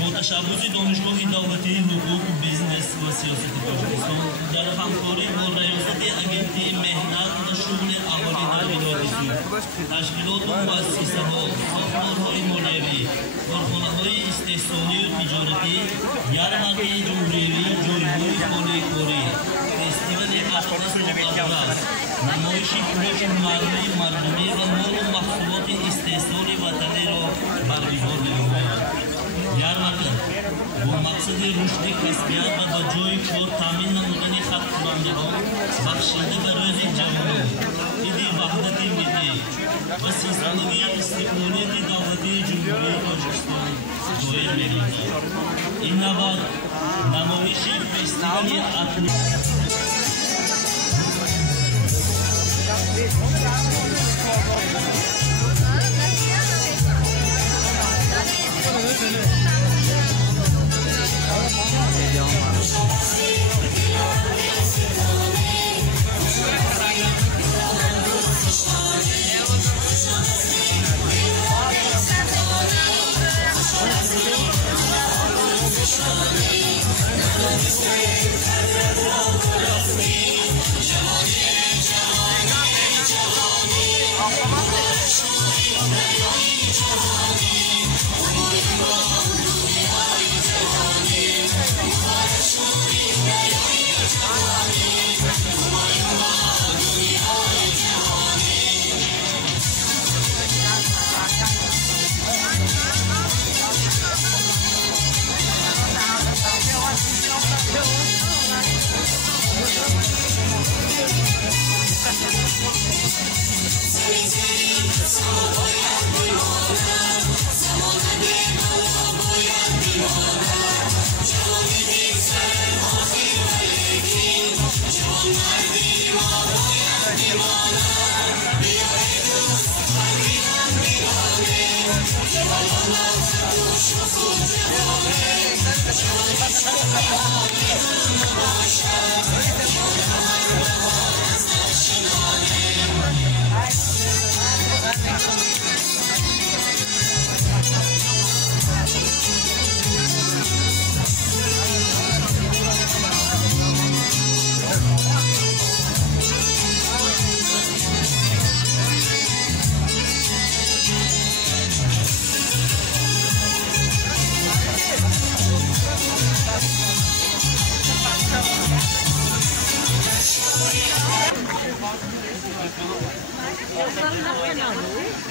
متشابهی دانشگاهی دولتی حقوق بیزنس و سیاست تاجیکستان در همکاری با ریاست اگنتی مهنت و شغل اهالی در ولایت سوخت تشکیلات و مؤسسه‌ها ساختمان‌های مالیوی کارخانه‌های استحصالی و تجارتی یارمارک جمهوری جایگاه خانه کاری فستیوال اشخاص مقدس نمایشی فروش هنرهای مردمی و مال و محصولات استحصالی وطنی را برگزار نمود. یارمارک با مقصد رشد کسبیات و با جای کار تامین نمودن خلق کنندگان بخشیده به روز جوانان عید وحدت ملی و سیستانی استقلالیت دولتی جمهوری تاجیکستان ظاهر می‌گردد. این نبرد نمایش فستیوال اقلیمی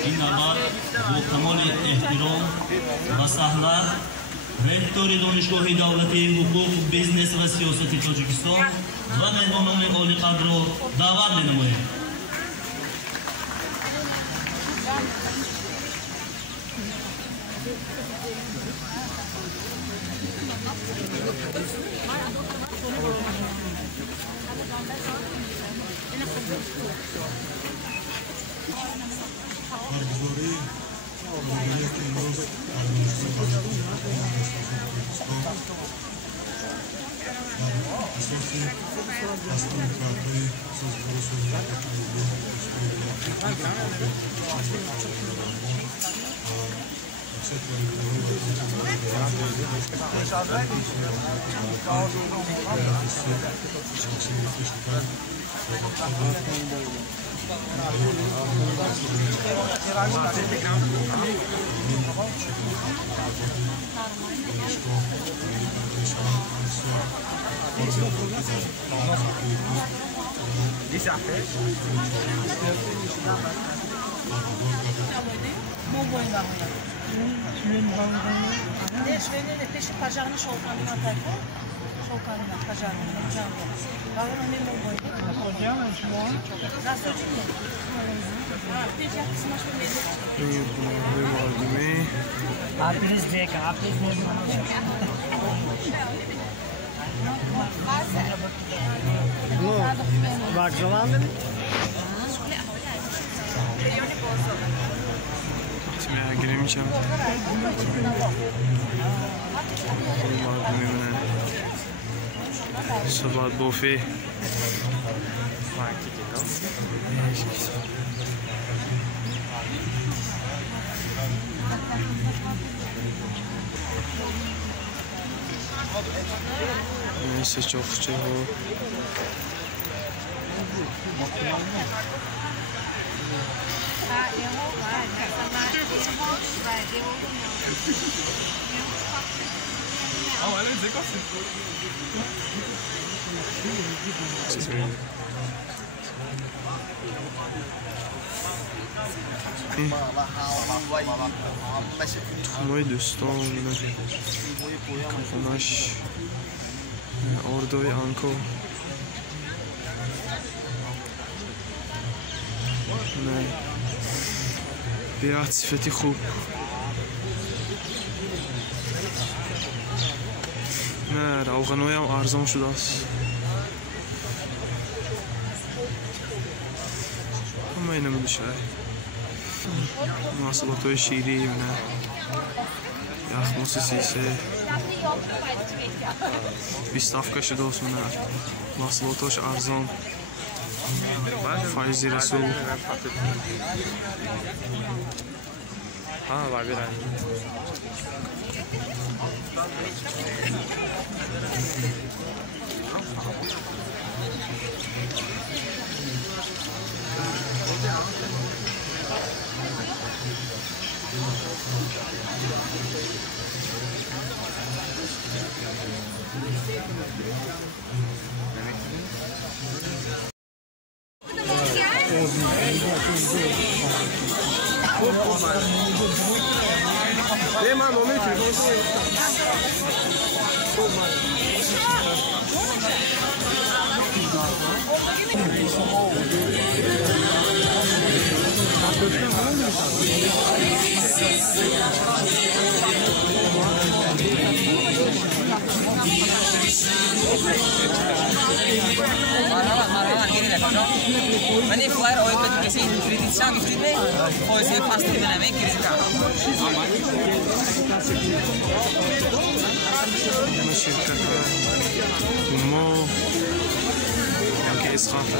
این نبرد با کمال احترام و سهلت رهبر دانشگاه دولتی حقوق بیزنس و سیاست تاجیکستان و مهمانان عالی قدر را دعوت می‌نماییم. برگزاری مدیریت امروز بر اساس تصمیم کارهای سازمان سازمان این خونه مردمی اسمها گریمیشم مردمی منه سباد بوفی Neyse çok şey o. Tmoj dostal náš Ordoj Anko. Ne. بیاد صفتی خوب نه روغنوی هم ارزان شده است همه اینه میشه محصولات های شیری نه یخماس سیسه 27 شده است نه محصولاتش ارزان فایزی رسول var bir ay. Mani flyer oil pe kasi kritik sang ifti be oil se fast din na me kritik ka yana şirket mo yanki ishafe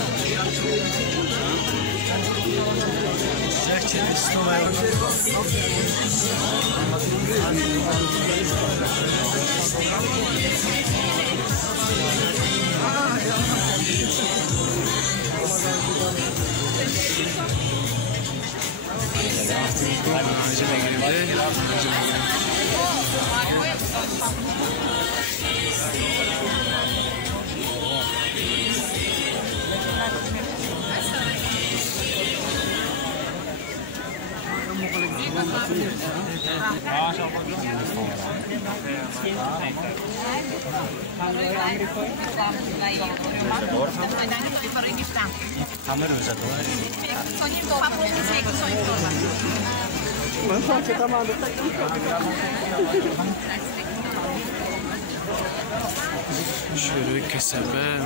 şöyle kesebe